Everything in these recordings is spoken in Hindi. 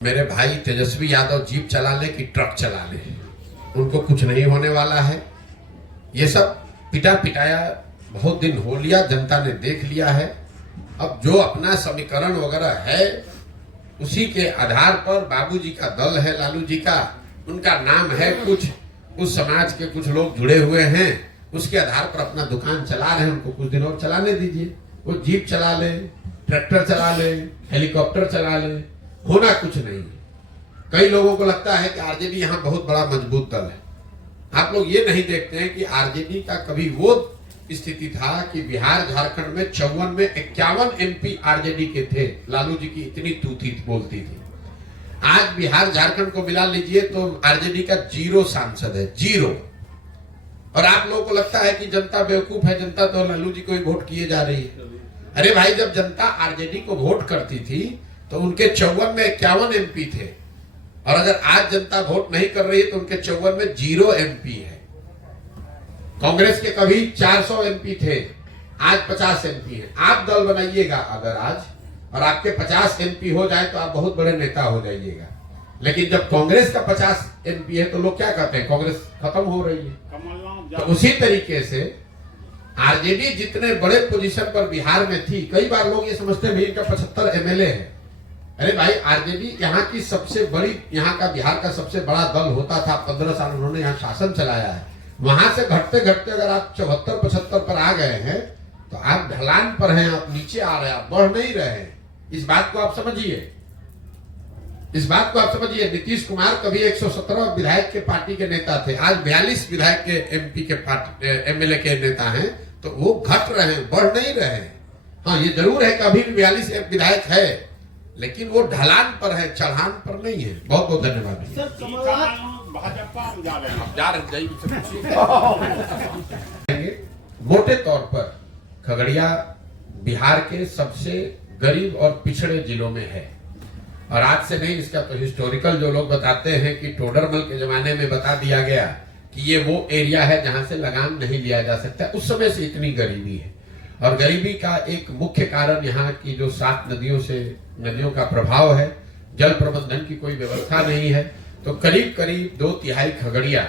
मेरे भाई तेजस्वी यादव जीप चला ले कि ट्रक चला ले, उनको कुछ नहीं होने वाला है। ये सब पिटा पिटाया बहुत दिन हो लिया, जनता ने देख लिया है। अब जो अपना समीकरण वगैरह है उसी के आधार पर बाबूजी का दल है, लालू जी का, उनका नाम है कुछ, उस समाज के कुछ लोग जुड़े हुए हैं, उसके आधार पर अपना दुकान चला रहे हैं। उनको कुछ दिन और चलाने दीजिए, वो जीप चला ले, ट्रैक्टर चला ले, हेलीकॉप्टर चला ले, होना कुछ नहीं। कई लोगों को लगता है कि आरजेडी यहाँ बहुत बड़ा मजबूत दल है। आप लोग ये नहीं देखते हैं कि आरजेडी का कभी वो स्थिति था कि बिहार झारखंड में 54 में 51 एमपी आरजेडी के थे। लालू जी की इतनी तूती बोलती थी। आज बिहार झारखंड को मिला लीजिए तो आरजेडी का 0 सांसद है, 0। और आप लोगों को लगता है कि जनता बेवकूफ है, जनता तो लालू जी को ही वोट किए जा रही है। अरे भाई, जब जनता आरजेडी को वोट करती थी तो उनके 54 में 51 एमपी थे, और अगर आज जनता वोट नहीं कर रही है तो उनके 54 में 0 एमपी है। कांग्रेस के कभी 400 एमपी थे, आज 50 एमपी है। आप दल बनाइएगा अगर आज, और आपके 50 एमपी हो जाए तो आप बहुत बड़े नेता हो जाइएगा। लेकिन जब कांग्रेस का 50 एमपी है तो लोग क्या कहते हैं, कांग्रेस खत्म हो रही है। तो उसी तरीके से आरजेडी जितने बड़े पोजीशन पर बिहार में थी, कई बार लोग ये समझते हैं इनका 75 एमएलए है। अरे भाई, आरजेडी यहाँ की सबसे बड़ी, यहाँ का बिहार का सबसे बड़ा दल होता था। 15 साल उन्होंने यहाँ शासन चलाया है। वहां से घटते घटते अगर आप 74-75 पर आ गए हैं तो आप ढलान पर हैं, आप नीचे आ रहे हैं, आप बढ़ नहीं रहे हैं। इस बात को आप समझिए, इस बात को आप समझिए। नीतीश कुमार कभी 117 विधायक के पार्टी के नेता थे, आज 42 विधायक के एमपी के पार्टी एमएलए के नेता हैं। तो वो घट रहे हैं, बढ़ नहीं रहे हैं। हाँ, ये जरूर है कि अभी भी 42 विधायक है, लेकिन वो ढलान पर है, चढ़ान पर नहीं है। बहुत बहुत धन्यवाद। मोटे तौर पर खगड़िया बिहार के सबसे गरीब और पिछड़े जिलों में है। और आज से नहीं, इसका तो हिस्टोरिकल जो लोग बताते हैं कि टोडरमल के जमाने में बता दिया गया कि ये वो एरिया है जहां से लगान नहीं लिया जा सकता। उस समय से इतनी गरीबी है। और गरीबी का एक मुख्य कारण यहाँ की जो 7 नदियों का प्रभाव है। जल प्रबंधन की कोई व्यवस्था नहीं है। तो करीब करीब 2/3 खगड़िया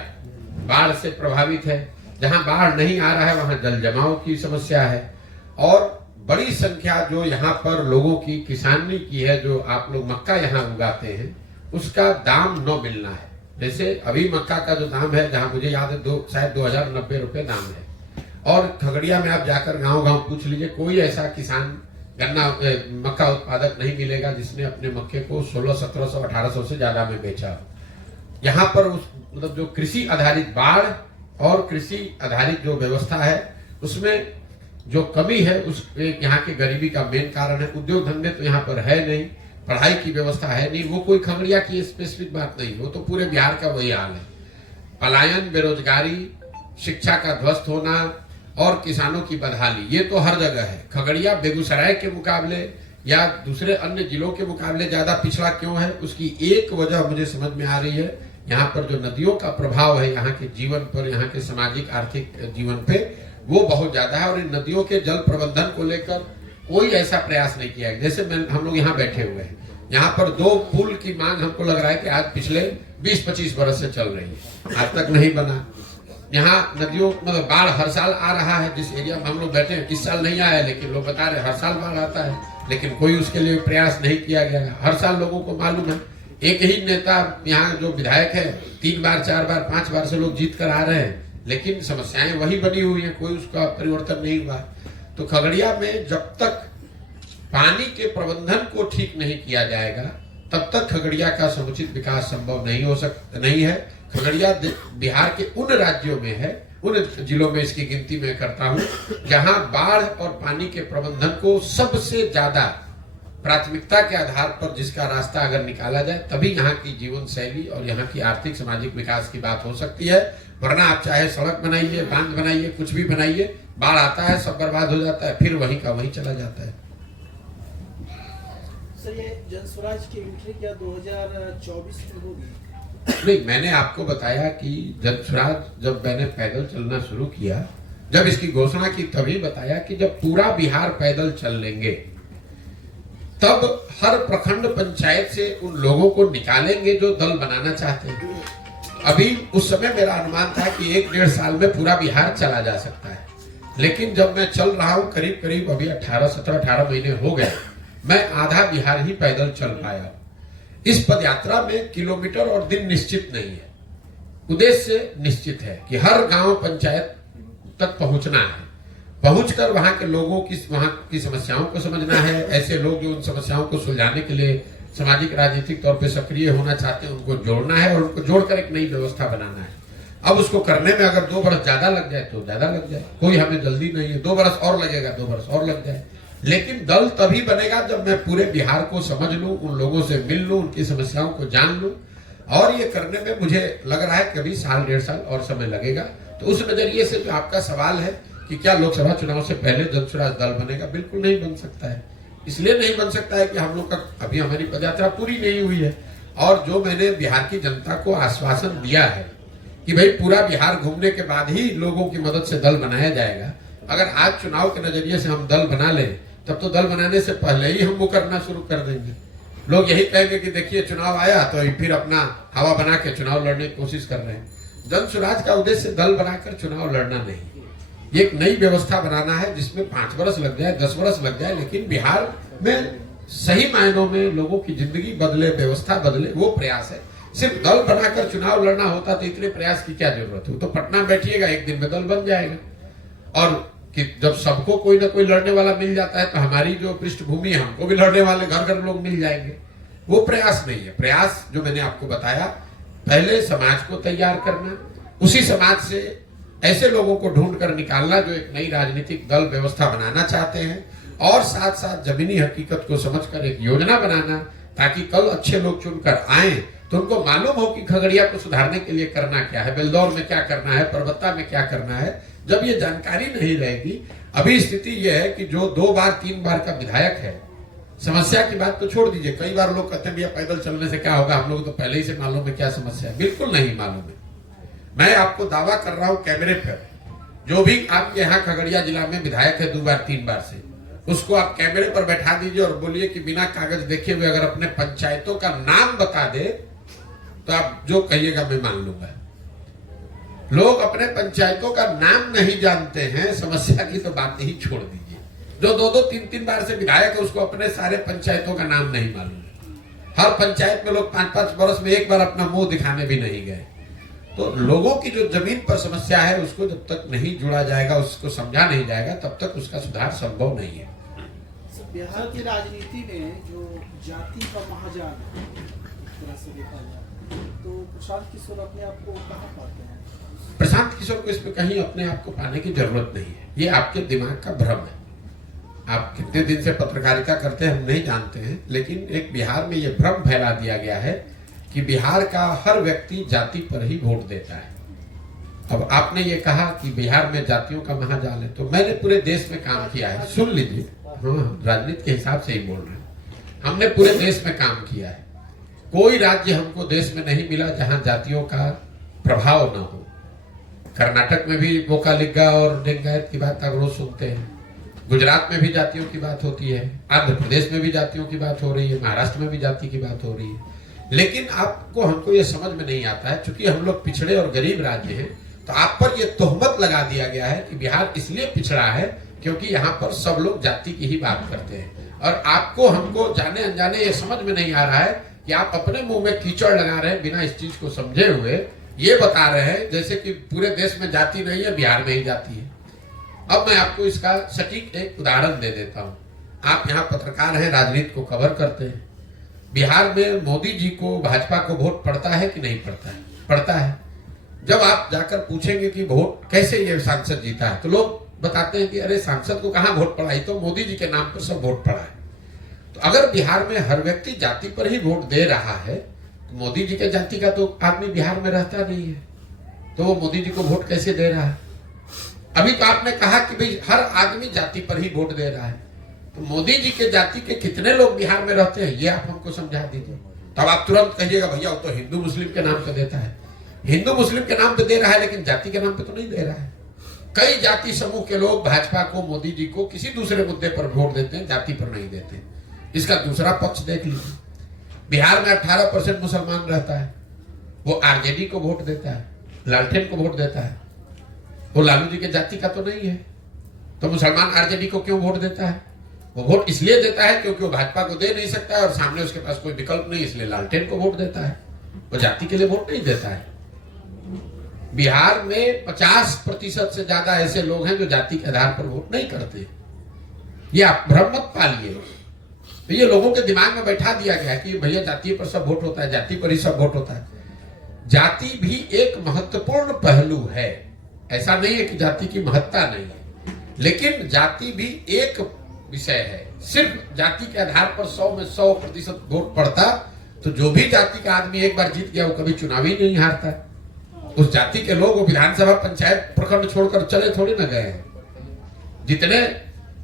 बाढ़ से प्रभावित है। जहां बाढ़ नहीं आ रहा है वहां जल जमाव की समस्या है। और बड़ी संख्या जो यहाँ पर लोगों की किसानी की है, जो आप लोग मक्का यहाँ उगाते हैं, उसका दाम न मिलना है। जैसे अभी मक्का का जो दाम है, जहां मुझे याद है शायद 2090 रुपए दाम है। और खगड़िया में आप जाकर गांव गांव पूछ लीजिए, कोई ऐसा किसान गन्ना मक्का उत्पादक नहीं मिलेगा जिसने अपने मक्के को 1600-1700, 1800 से ज्यादा में बेचा। यहाँ पर उस मतलब जो कृषि आधारित बाढ़ और कृषि आधारित जो व्यवस्था है उसमें जो कमी है, उस यहाँ की गरीबी का मेन कारण है। उद्योग धंधे तो यहाँ पर है नहीं, पढ़ाई की व्यवस्था है नहीं। वो कोई खगड़िया की स्पेसिफिक बात नहीं, वो तो पूरे बिहार का वही हाल है। पलायन, बेरोजगारी, शिक्षा का ध्वस्त होना और किसानों की बदहाली, ये तो हर जगह है। खगड़िया बेगूसराय के मुकाबले या दूसरे अन्य जिलों के मुकाबले ज्यादा पिछड़ा क्यों है, उसकी एक वजह मुझे समझ में आ रही है। यहाँ पर जो नदियों का प्रभाव है यहाँ के जीवन पर, यहाँ के सामाजिक आर्थिक जीवन पे, वो बहुत ज्यादा है। और इन नदियों के जल प्रबंधन को लेकर कोई ऐसा प्रयास नहीं किया है। जैसे हम लोग यहाँ बैठे हुए हैं, यहाँ पर 2 पुल की मांग हमको लग रहा है कि आज पिछले 20-25 बरस से चल रही है, आज तक नहीं बना। यहाँ नदियों मतलब बाढ़ हर साल आ रहा है। जिस एरिया में हम लोग बैठे हैं, इस साल नहीं आया है, लेकिन लोग बता रहे हर साल बाढ़ आता है, लेकिन कोई उसके लिए प्रयास नहीं किया गया है। हर साल लोगों को मालूम है। एक ही नेता यहाँ जो विधायक है 3 बार 4 बार 5 बार से लोग जीत कर आ रहे हैं, लेकिन समस्याएं वही बनी हुई हैं, कोई उसका परिवर्तन नहीं हुआ। तो खगड़िया में जब तक पानी के प्रबंधन को ठीक नहीं किया जाएगा तब तक खगड़िया का समुचित विकास संभव नहीं है। खगड़िया बिहार के उन राज्यों में है, उन जिलों में इसकी गिनती मैं करता हूं जहां बाढ़ और पानी के प्रबंधन को सबसे ज्यादा प्राथमिकता के आधार पर जिसका रास्ता अगर निकाला जाए, तभी यहाँ की जीवन शैली और यहाँ की आर्थिक सामाजिक विकास की बात हो सकती है। वरना आप चाहे सड़क बनाइए, बांध बनाइए, कुछ भी बनाइए, बाढ़ आता है, सब बर्बाद हो जाता है, फिर वहीं का वहीं चला जाता है। सर, ये जनस्वराज की एंट्री क्या 2024 में होगी? नहीं, मैंने आपको बताया कि जनस्वराज जब मैंने पैदल चलना शुरू किया, जब इसकी घोषणा की, तभी बताया कि जब पूरा बिहार पैदल चल लेंगे तब हर प्रखंड पंचायत से उन लोगों को निकालेंगे जो दल बनाना चाहते हैं। अभी उस समय मेरा अनुमान था कि 1-1.5 साल में पूरा बिहार चला जा सकता है, लेकिन जब मैं चल रहा हूं करीब करीब अभी 18 महीने हो गए, मैं आधा बिहार ही पैदल चल पाया। इस पदयात्रा में किलोमीटर और दिन निश्चित नहीं है, उद्देश्य निश्चित है कि हर गांव पंचायत तक पहुंचना है, पहुंचकर वहां के लोगों की वहां की समस्याओं को समझना है। ऐसे लोग जो उन समस्याओं को सुलझाने के लिए सामाजिक राजनीतिक तौर पे सक्रिय होना चाहते हैं, उनको जोड़ना है और उनको जोड़कर एक नई व्यवस्था बनाना है। अब उसको करने में अगर 2 बरस ज्यादा लग जाए तो ज्यादा लग जाए, कोई हमें जल्दी नहीं है। 2 बरस और लगेगा, 2 बरस और लग जाए, लेकिन दल तभी बनेगा जब मैं पूरे बिहार को समझ लूं, उन लोगों से मिल लूं, उनकी समस्याओं को जान लूं। और ये करने में मुझे लग रहा है कि अभी 1-1.5 साल और समय लगेगा। तो उस नजरिए से जो आपका सवाल है कि क्या लोकसभा चुनाव से पहले जनसुराज दल बनेगा, बिल्कुल नहीं बन सकता है। इसलिए नहीं बन सकता है कि हम लोग का अभी हमारी पदयात्रा पूरी नहीं हुई है, और जो मैंने बिहार की जनता को आश्वासन दिया है कि भाई पूरा बिहार घूमने के बाद ही लोगों की मदद से दल बनाया जाएगा। अगर आज चुनाव के नजरिए से हम दल बना ले, तब तो दल बनाने से पहले ही हम वो करना शुरू कर देंगे। लोग यही कहेंगे कि देखिए चुनाव आया तो फिर अपना हवा बना के चुनाव लड़ने की कोशिश कर रहे हैं। जन स्वराज का उद्देश्य दल बनाकर चुनाव लड़ना नहीं, ये एक नई व्यवस्था बनाना है जिसमें 5 वर्ष लग जाए, 10 वर्ष लग जाए, लेकिन बिहार में सही मायनों में लोगों की जिंदगी बदले, व्यवस्था बदले, वो प्रयास है। सिर्फ दल बनाकर चुनाव लड़ना होता तो इतने प्रयास की क्या जरूरत हो। तो पटना बैठिएगा, एक दिन में दल बन जाएगा। और कि जब सबको कोई ना कोई लड़ने वाला मिल जाता है तो हमारी जो पृष्ठभूमि है, हमको भी लड़ने वाले घर घर लोग मिल जाएंगे। वो प्रयास नहीं है। प्रयास जो मैंने आपको बताया, पहले समाज को तैयार करना, उसी समाज से ऐसे लोगों को ढूंढ कर निकालना जो एक नई राजनीतिक दल व्यवस्था बनाना चाहते हैं, और साथ साथ जमीनी हकीकत को समझकर एक योजना बनाना, ताकि कल अच्छे लोग चुनकर आए तो उनको मालूम हो कि खगड़िया को सुधारने के लिए करना क्या है, बेलदौर में क्या करना है, परबत्ता में क्या करना है। जब ये जानकारी नहीं रहेगी, अभी स्थिति यह है कि जो 2 बार 3 बार का विधायक है, समस्या की बात तो छोड़ दीजिए। कई बार लोग कहते हैं भैया पैदल चलने से क्या होगा, हम लोग तो पहले ही से मालूम है क्या समस्या है। बिल्कुल नहीं मालूम है। मैं आपको दावा कर रहा हूं कैमरे पर, जो भी आपके यहाँ खगड़िया जिला में विधायक है 2 बार 3 बार से, उसको आप कैमरे पर बैठा दीजिए और बोलिए कि बिना कागज देखे हुए अगर अपने पंचायतों का नाम बता दे तो आप जो कहिएगा मैं मान लूंगा। लोग अपने पंचायतों का नाम नहीं जानते हैं, समस्या की तो बात ही छोड़ दीजिए। जो 2-2 3-3 बार से विधायक है, उसको अपने सारे पंचायतों का नाम नहीं मालूम है। हर पंचायत में लोग 5-5 वर्ष में एक बार अपना मुंह दिखाने भी नहीं गए। तो लोगों की जो जमीन पर समस्या है, उसको जब तक नहीं जुड़ा जाएगा, उसको समझा नहीं जाएगा, तब तक उसका सुधार संभव नहीं है। बिहार की राजनीति में जो जाति का महाजाल है, तरह से देखा जाए तो प्रशांत किशोर अपने आप को कहाँ पाते हैं? प्रशांत किशोर को इसमें कहीं अपने आप को पाने की जरूरत नहीं है। ये आपके दिमाग का भ्रम है। आप कितने दिन से पत्रकारिता करते हैं हम नहीं जानते हैं, लेकिन एक बिहार में ये भ्रम फैला दिया गया है कि बिहार का हर व्यक्ति जाति पर ही वोट देता है। अब आपने ये कहा कि बिहार में जातियों का महाजाल है, तो मैंने पूरे देश में काम किया है। सुन लीजिए, हाँ, राजनीति के हिसाब से ही बोल रहे हैं। हमने पूरे देश में काम किया है। कोई राज्य हमको देश में नहीं मिला जहां जातियों का प्रभाव न हो। कर्नाटक में भी वोकालिगा और लिंगायत की बात आप रोज सुनते हैं। गुजरात में भी जातियों की बात होती है, आंध्र प्रदेश में भी जातियों की बात हो रही है, महाराष्ट्र में भी जाति की बात हो रही है। लेकिन आपको हमको ये समझ में नहीं आता है, चूंकि हम लोग पिछड़े और गरीब राज्य हैं, तो आप पर यह तोहमत लगा दिया गया है कि बिहार इसलिए पिछड़ा है क्योंकि यहाँ पर सब लोग जाति की ही बात करते हैं। और आपको हमको जाने अनजाने ये समझ में नहीं आ रहा है कि आप अपने मुंह में कीचड़ लगा रहे हैं, बिना इस चीज को समझे हुए ये बता रहे हैं जैसे कि पूरे देश में जाति नहीं है, बिहार में ही जाति है। अब मैं आपको इसका सटीक एक उदाहरण दे देता हूँ। आप यहाँ पत्रकार हैं, राजनीति को कवर करते हैं। बिहार में मोदी जी को, भाजपा को वोट पड़ता है कि नहीं पड़ता है? पड़ता है। जब आप जाकर पूछेंगे कि वोट कैसे ये सांसद जीता है, तो लोग बताते हैं कि अरे सांसद को कहाँ वोट पड़ा, तो मोदी जी के नाम पर सब वोट पड़ा है। तो अगर बिहार में हर व्यक्ति जाति पर ही वोट दे रहा है, तो मोदी जी के जाति का तो आदमी बिहार में रहता नहीं है, तो वो मोदी जी को वोट कैसे दे रहा है? अभी तो आपने कहा कि भाई हर आदमी जाति पर ही वोट दे रहा है, तो मोदी जी के जाति के कितने लोग बिहार में रहते हैं ये आप हमको समझा दीजिए। तब आप तुरंत कहिएगा भैया वो तो हिंदू मुस्लिम के नाम पे देता है। हिंदू मुस्लिम के नाम पे दे रहा है, लेकिन जाति के नाम पे तो नहीं दे रहा है। कई जाति समूह के लोग भाजपा को, मोदी जी को किसी दूसरे मुद्दे पर वोट देते हैं, जाति पर नहीं देते। इसका दूसरा पक्ष देख लीजिए, बिहार में 18% मुसलमान रहता है, वो आरजेडी को वोट देता है, लालटेन को वोट देता है, वो लालू जी के जाति का तो नहीं है, तो मुसलमान आरजेडी को क्यों वोट देता है? वो वोट इसलिए देता है क्योंकि वो भाजपा को दे नहीं सकता है और सामने उसके पास कोई विकल्प नहीं, इसलिए लालटेन को वोट देता है, वो जाति के लिए वोट नहीं देता है। बिहार में 50% से ज्यादा ऐसे लोग हैं जो जाति के आधार पर वोट नहीं करते। ये आप भ्रम मत पालिए, तो ये लोगों के दिमाग में बैठा दिया गया कि भैया जाति पर सब वोट होता है, जाति पर ही सब वोट होता है। जाति भी एक महत्वपूर्ण पहलू है, ऐसा नहीं है कि जाति की महत्ता नहीं है, लेकिन जाति भी एक विषय है। सिर्फ जाति के आधार पर 100 में 100% वोट पड़ता तो जो भी जाति का आदमी एक बार जीत गया वो कभी चुनाव ही नहीं हारता। उस जाति के लोग वो विधानसभा, पंचायत, प्रखंड छोड़कर चले थोड़ी ना गए हैं। जितने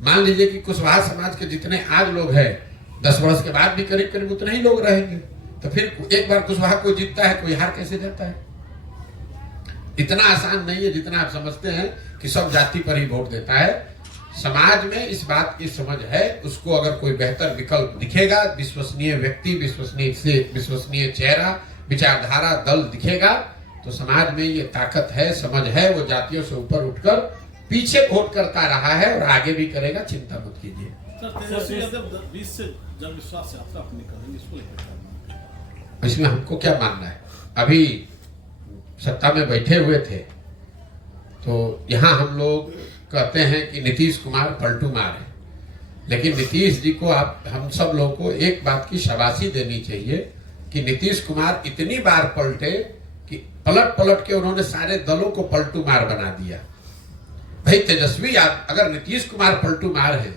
मान लीजिए कि कुशवाहा समाज के जितने आज लोग हैं, 10 वर्ष के बाद भी करीब करीब उतने ही लोग रहेंगे। तो फिर एक बार कुशवाहा कोई जीतता है, कोई हार कैसे जाता है? इतना आसान नहीं है जितना आप समझते हैं कि सब जाति पर ही वोट देता है। समाज में इस बात की समझ है, उसको अगर कोई बेहतर विकल्प दिखेगा, विश्वसनीय व्यक्ति, विश्वसनीय चेहरा, विचारधारा, दल दिखेगा, तो समाज में ये ताकत है, समझ है, वो जातियों से ऊपर उठकर पीछे वोट करता रहा है और आगे भी करेगा, चिंता मत कीजिए। इसमें हमको क्या मानना है? अभी सत्ता में बैठे हुए थे तो यहाँ हम लोग कहते हैं कि नीतीश कुमार पलटू मार है, लेकिन नीतीश जी को हम सब लोगों को एक बात की शाबाशी देनी चाहिए कि नीतीश कुमार इतनी बार पलटे कि पलट पलट के उन्होंने सारे दलों को पलटू मार बना दिया। भाई तेजस्वी यादव, अगर नीतीश कुमार पलटू मार है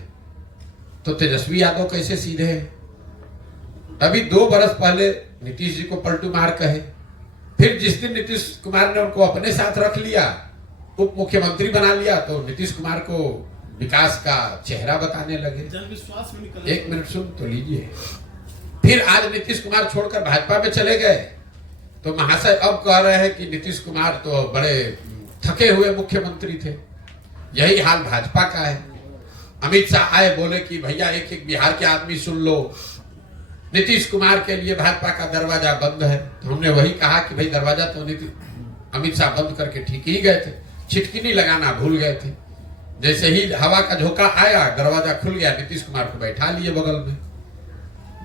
तो तेजस्वी यादव कैसे सीधे हैं? अभी 2 बरस पहले नीतीश जी को पलटू मार कहे, फिर जिस दिन नीतीश कुमार ने उनको अपने साथ रख लिया, उप मुख्यमंत्री बना लिया, तो नीतीश कुमार को विकास का चेहरा बताने लगे। जनविश्वास में 1 मिनट सुन तो लीजिए। फिर आज नीतीश कुमार छोड़कर भाजपा में चले गए तो महाशय अब कह रहे हैं कि नीतीश कुमार तो बड़े थके हुए मुख्यमंत्री थे। यही हाल भाजपा का है। अमित शाह आए, बोले कि भैया एक एक बिहार के आदमी सुन लो, नीतीश कुमार के लिए भाजपा का दरवाजा बंद है। तो हमने वही कहा कि भाई दरवाजा तो अमित शाह बंद करके ठीक ही गए थे, छिटकिनी लगाना भूल गए थे। जैसे ही हवा का झोंका आया, दरवाजा खुल गया, नीतीश कुमार को बैठा लिए बगल में।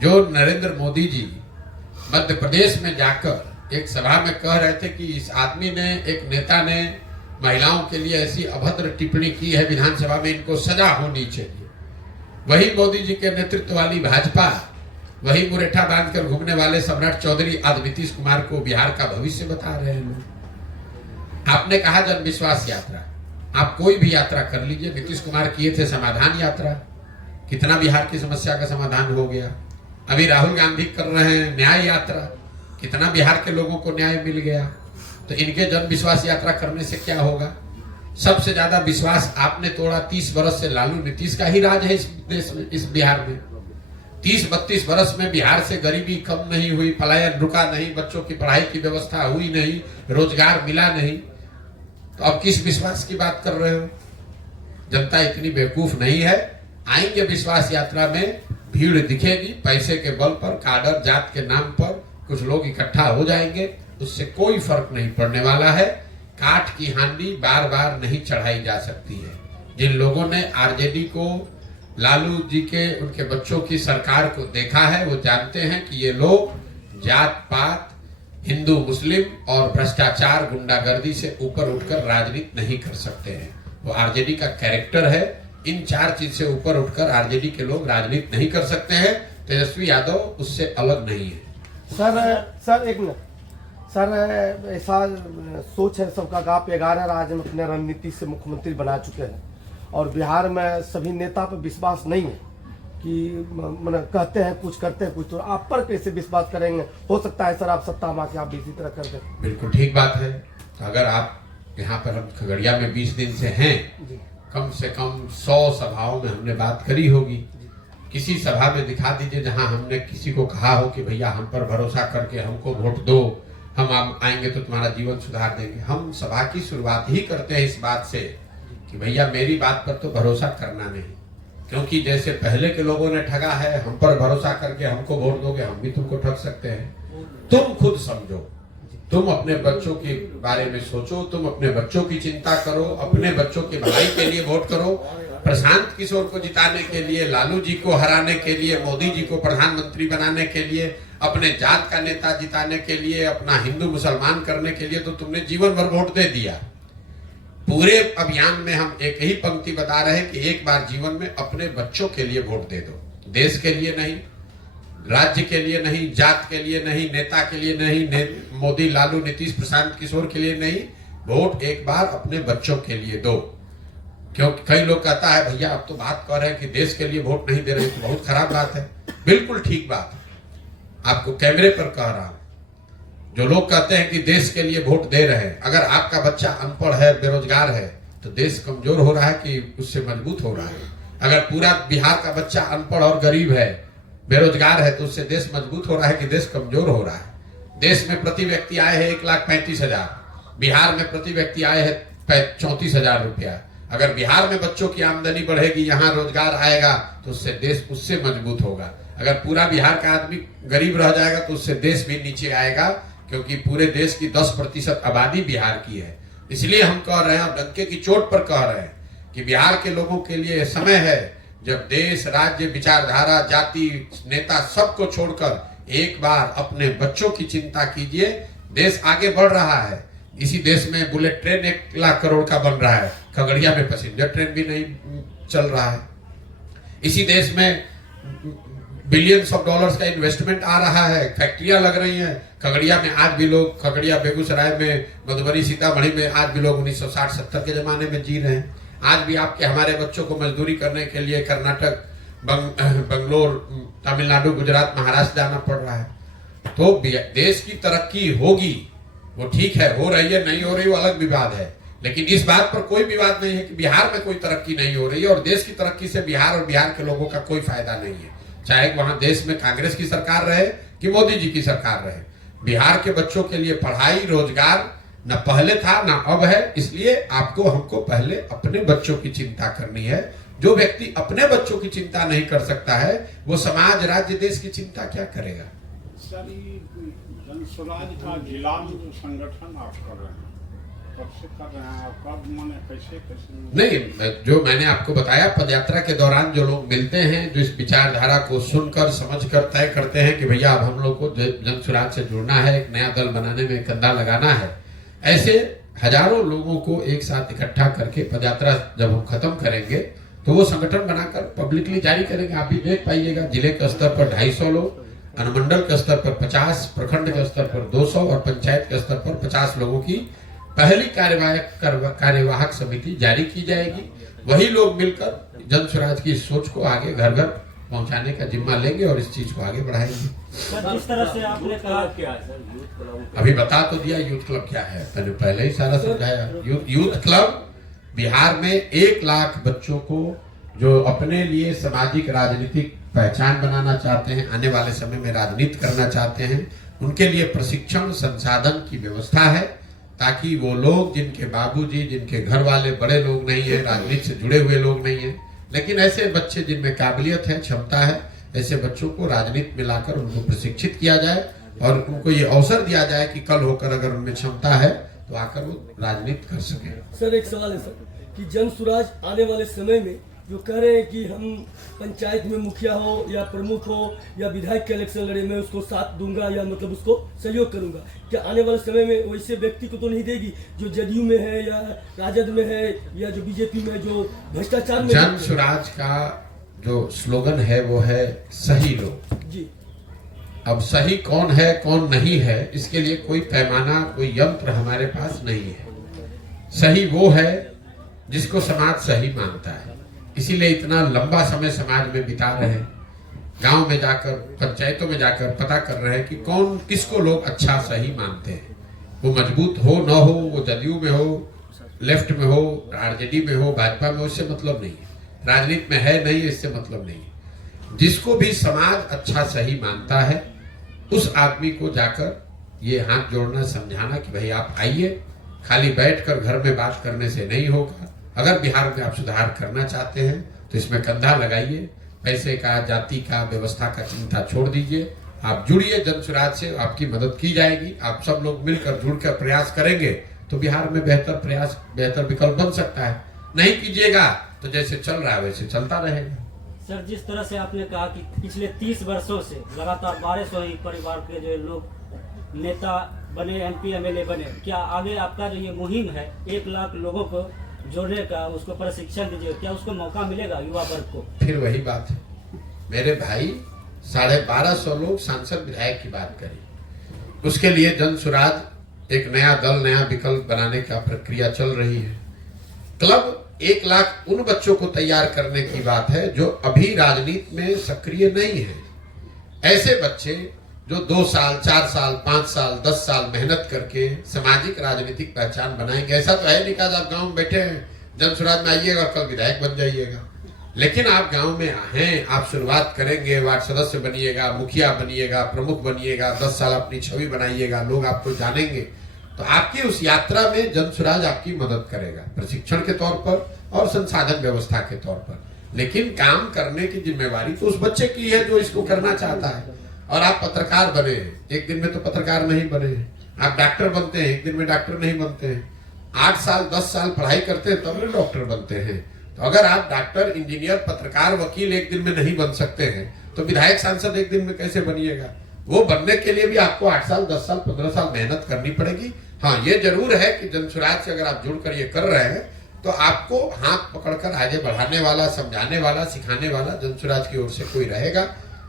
जो नरेंद्र मोदी जी मध्य प्रदेश में जाकर एक सभा में कह रहे थे कि इस आदमी ने, एक नेता ने महिलाओं के लिए ऐसी अभद्र टिप्पणी की है विधानसभा में, इनको सजा होनी चाहिए। वही मोदी जी के नेतृत्व वाली भाजपा, वही मुरेठा बांधकर घूमने वाले सम्राट चौधरी आज नीतीश कुमार को बिहार का भविष्य बता रहे हैं। आपने कहा जन विश्वास यात्रा, आप कोई भी यात्रा कर लीजिए। नीतीश कुमार किए थे समाधान यात्रा, कितना बिहार की समस्या का समाधान हो गया। अभी राहुल गांधी कर रहे हैं न्याय यात्रा, कितना बिहार के लोगों को न्याय मिल गया। तो इनके जन विश्वास यात्रा करने से क्या होगा? सबसे ज्यादा विश्वास आपने तोड़ा 30 बरस से लालू नीतीश का ही राज है इस देश में, इस बिहार में। 30-32 बरस में बिहार से गरीबी कम नहीं हुई, पलायन रुका नहीं, बच्चों की पढ़ाई की व्यवस्था हुई नहीं, रोजगार मिला नहीं। तो अब किस विश्वास की बात कर रहे हो? जनता इतनी बेवकूफ नहीं है। आएंगे विश्वास यात्रा में, भीड़ दिखेगी, पैसे के बल पर, काडर जात के नाम पर कुछ लोग इकट्ठा हो जाएंगे, उससे कोई फर्क नहीं पड़ने वाला है। काठ की हांडी बार बार नहीं चढ़ाई जा सकती है। जिन लोगों ने आरजेडी को, लालू जी के, उनके बच्चों की सरकार को देखा है, वो जानते हैं कि ये लोग जात पात, हिंदू मुस्लिम और भ्रष्टाचार, गुंडागर्दी से ऊपर उठकर राजनीति नहीं कर सकते हैं। वो आरजेडी का कैरेक्टर है। इन 4 चीज से ऊपर उठकर आरजेडी के लोग राजनीति नहीं कर सकते हैं। तेजस्वी यादव उससे अलग नहीं है। सर एक मिनट सर, ऐसा सोच है सबका कि आप 11 राज्य में अपने रणनीति से मुख्यमंत्री बना चुके हैं और बिहार में सभी नेता पर विश्वास नहीं है कि मतलब कहते हैं कुछ, करते हैं कुछ, तो आप पर कैसे विश्वास करेंगे? हो सकता है सर आप सत्ता में आके आप भी इसी तरह कर दें। बिल्कुल ठीक बात है। तो अगर आप यहाँ पर, हम खगड़िया में 20 दिन से हैं, कम से कम 100 सभाओं में हमने बात करी होगी। किसी सभा में दिखा दीजिए जहां हमने किसी को कहा हो कि भैया हम पर भरोसा करके हमको वोट दो, हम आएंगे तो तुम्हारा जीवन सुधार देंगे। हम सभा की शुरुआत ही करते हैं इस बात से कि भैया मेरी बात पर तो भरोसा करना नहीं, क्योंकि जैसे पहले के लोगों ने ठगा है, हम पर भरोसा करके हमको वोट दोगे, हम भी तुमको ठग सकते हैं। तुम खुद समझो, तुम अपने बच्चों के बारे में सोचो, तुम अपने बच्चों की चिंता करो, अपने बच्चों की भलाई के लिए वोट करो। प्रशांत किशोर को जिताने के लिए, लालू जी को हराने के लिए, मोदी जी को प्रधानमंत्री बनाने के लिए, अपने जात का नेता जिताने के लिए, अपना हिंदू मुसलमान करने के लिए तो तुमने जीवन भर वोट दे दिया। पूरे अभियान में हम एक ही पंक्ति बता रहे हैं कि एक बार जीवन में अपने बच्चों के लिए वोट दे दो, देश के लिए नहीं, राज्य के लिए नहीं, जात के लिए नहीं, नेता के लिए नहीं, मोदी लालू नीतीश प्रशांत किशोर के लिए नहीं, वोट एक बार अपने बच्चों के लिए दो। क्योंकि कई लोग कहता है भैया आप तो बात कर रहे हैं कि देश के लिए वोट नहीं दे रहे, तो बहुत खराब बात है। बिल्कुल ठीक बात है, आपको कैमरे पर कह रहा हूं। जो लोग कहते हैं कि देश के लिए वोट दे रहे हैं, अगर आपका बच्चा अनपढ़ है, बेरोजगार है, तो देश कमजोर हो रहा है कि उससे मजबूत हो रहा है? अगर पूरा बिहार का बच्चा अनपढ़ और गरीब है, बेरोजगार है, तो उससे देश मजबूत हो रहा है कि देश कमजोर हो रहा है? देश में प्रति व्यक्ति आए हैं 1,35,000, बिहार में प्रति व्यक्ति आए हैं 34,000 रुपया। अगर बिहार में बच्चों की आमदनी बढ़ेगी, यहाँ रोजगार आएगा, तो उससे देश उससे मजबूत होगा। अगर पूरा बिहार का आदमी गरीब रह जाएगा तो उससे देश भी नीचे आएगा, क्योंकि पूरे देश की 10% आबादी बिहार की है। इसलिए हम कह रहे हैं, डंके की चोट पर कह रहे हैं कि बिहार के लोगों के लिए समय है जब देश, राज्य, विचारधारा, जाति, नेता सबको छोड़कर एक बार अपने बच्चों की चिंता कीजिए। देश आगे बढ़ रहा है। इसी देश में बुलेट ट्रेन 1 लाख करोड़ का बन रहा है, खगड़िया में पैसेंजर ट्रेन भी नहीं चल रहा है। इसी देश में बिलियंस ऑफ डॉलर्स का इन्वेस्टमेंट आ रहा है, फैक्ट्रियां लग रही हैं। खगड़िया में आज भी लोग, खगड़िया, बेगूसराय में, मधुबनी, सीतामढ़ी में आज भी लोग 1960-70 के जमाने में जी रहे हैं। आज भी आपके हमारे बच्चों को मजदूरी करने के लिए कर्नाटक, बंगलोर, तमिलनाडु, गुजरात, महाराष्ट्र जाना पड़ रहा है। तो देश की तरक्की होगी, वो ठीक है, हो रही है, नहीं हो रही वो अलग विवाद है, लेकिन इस बात पर कोई विवाद नहीं है कि बिहार में कोई तरक्की नहीं हो रही है। और देश की तरक्की से बिहार और बिहार के लोगों का कोई फायदा नहीं है, चाहे वहां देश में कांग्रेस की सरकार रहे कि मोदी जी की सरकार रहे। बिहार के बच्चों के लिए पढ़ाई, रोजगार न पहले था न अब है। इसलिए आपको, हमको पहले अपने बच्चों की चिंता करनी है। जो व्यक्ति अपने बच्चों की चिंता नहीं कर सकता है, वो समाज, राज्य, देश की चिंता क्या करेगा? सर, जन स्वराज का जिला में जो संगठन आप कर रहे हैं, कब से कर रहे हैं, कब, माने कैसे? नहीं, जो मैंने आपको बताया, पदयात्रा के दौरान जो लोग मिलते हैं, जो इस विचारधारा को सुनकर, समझकर तय करते हैं कि भैया अब हम लोग को जन स्वराज से जुड़ना है, एक नया दल बनाने में कंधा लगाना है, ऐसे हजारों लोगों को एक साथ इकट्ठा करके पदयात्रा जब हम खत्म करेंगे तो वो संगठन बनाकर पब्लिकली जारी करेंगे। आप भी देख पाइएगा, जिले के स्तर पर 250 लोग, अनुमंडल के स्तर पर 50, प्रखंड के स्तर पर 200 और पंचायत के स्तर पर 50 लोगों की पहली कार्यवाहक समिति जारी की जाएगी। वही लोग मिलकर जन स्वराज की सोच को आगे घर घर पहुंचाने का जिम्मा लेंगे और इस चीज को आगे बढ़ाएंगे। सर, जिस तरह से आपने कहा, क्या है सर यूथ क्लब? अभी बता तो दिया यूथ क्लब क्या है, मैंने पहले ही सारा समझाया। यूथ क्लब बिहार में 1 लाख बच्चों को जो अपने लिए सामाजिक, राजनीतिक पहचान बनाना चाहते हैं, आने वाले समय में राजनीति करना चाहते हैं, उनके लिए प्रशिक्षण, संसाधन की व्यवस्था है, ताकि वो लोग जिनके बाबूजी, जिनके घर वाले बड़े लोग नहीं है, राजनीति से जुड़े हुए लोग नहीं है, लेकिन ऐसे बच्चे जिनमें काबिलियत है, क्षमता है, ऐसे बच्चों को राजनीति में लाकर उनको प्रशिक्षित किया जाए और उनको ये अवसर दिया जाए कि कल होकर अगर उनमें क्षमता है तो आकर वो राजनीति कर सके। सर, एक सवाल है सर कि जन स्वराज आने वाले समय में जो कह रहे हैं कि हम पंचायत में मुखिया हो या प्रमुख हो या विधायक के इलेक्शन लड़े, मैं उसको साथ दूंगा या मतलब उसको सहयोग करूंगा, क्या आने वाले समय में वैसे व्यक्ति को तो नहीं देगी जो जदयू में है या राजद में है या जो बीजेपी में, जो भ्रष्टाचार में? जन स्वराज का जो स्लोगन है वो है सही लोग जी। अब सही कौन है कौन नहीं है, इसके लिए कोई पैमाना, कोई यंत्र हमारे पास नहीं है। सही वो है जिसको समाज सही मानता है। इसीलिए इतना लंबा समय समाज में बिता रहे हैं, गांव में जाकर, पंचायतों में जाकर पता कर रहे हैं कि कौन, किसको लोग अच्छा सही मानते हैं। वो मजबूत हो न हो, वो जदयू में हो, लेफ्ट में हो, आरजेडी में हो, भाजपा में हो, इससे मतलब नहीं है। राजनीति में है नहीं, इससे मतलब नहीं है। जिसको भी समाज अच्छा सही मानता है, उस आदमी को जाकर ये हाथ जोड़ना, समझाना कि भाई आप आइए, खाली बैठकर घर में बात करने से नहीं होगा। अगर बिहार में आप सुधार करना चाहते हैं तो इसमें कंधा लगाइए, पैसे का, जाति का, व्यवस्था का चिंता छोड़ दीजिए। आप जुड़िए जन स्वराज से, आपकी मदद की जाएगी। आप सब लोग मिलकर जुड़कर प्रयास करेंगे तो बिहार में बेहतर विकल्प बन सकता है। नहीं कीजिएगा तो जैसे चल रहा है वैसे चलता रहेगा। सर, जिस तरह से आपने कहा कि पिछले 30 वर्षों से लगातार 1200 ही परिवार के जो लोग नेता बने, MP MLA बने, क्या आगे आपका जो ये मुहिम है 1 लाख लोगों को जोड़ने का, उसको प्रशिक्षण दीजिए, क्या उसको मौका मिलेगा युवा वर्ग को? फिर वही बात है मेरे भाई, 1250 लोग सांसद विधायक की बात करें, उसके लिए जन स्वराज एक नया दल, नया विकल्प बनाने का प्रक्रिया चल रही है। क्लब 1 लाख उन बच्चों को तैयार करने की बात है जो अभी राजनीति में सक्रिय नहीं है। ऐसे बच्चे जो 2 साल, 4 साल, 5 साल, 10 साल मेहनत करके सामाजिक राजनीतिक पहचान बनाएंगे। ऐसा तो है नहीं कि आप गांव में बैठे हैं, जन स्वराज में आइएगा कल विधायक बन जाइएगा। लेकिन आप गांव में हैं, आप शुरुआत करेंगे, वार्ड सदस्य बनिएगा, मुखिया बनिएगा, प्रमुख बनिएगा, 10 साल अपनी छवि बनाइएगा, लोग आपको जानेंगे, तो आपकी उस यात्रा में जन स्वराज आपकी मदद करेगा, प्रशिक्षण के तौर पर और संसाधन व्यवस्था के तौर पर। लेकिन काम करने की जिम्मेवारी तो उस बच्चे की है जो इसको करना चाहता है। और आप पत्रकार बने हैं, एक दिन में तो पत्रकार नहीं बने हैं। आप डॉक्टर बनते हैं, एक दिन में डॉक्टर नहीं बनते हैं। 8 साल, 10 साल पढ़ाई करते हैं तब डॉक्टर बनते हैं। तो अगर आप डॉक्टर, इंजीनियर, पत्रकार, वकील एक दिन में नहीं बन सकते हैं तो विधायक, सांसद एक दिन में कैसे बनिएगा? वो बनने के लिए भी आपको 8 साल, 10 साल, 15 साल मेहनत करनी पड़ेगी। हाँ, ये जरूर है कि जन स्वराज से अगर आप जुड़कर ये कर रहे हैं तो आपको हाथ पकड़कर आगे बढ़ाने वाला, समझाने वाला, सिखाने वाला जन स्वराज की ओर से कोई रहेगा।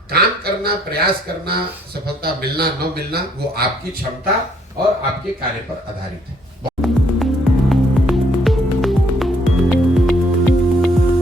काम करना, प्रयास करना, सफलता मिलना न मिलना वो आपकी क्षमता और आपके कार्य पर आधारित है।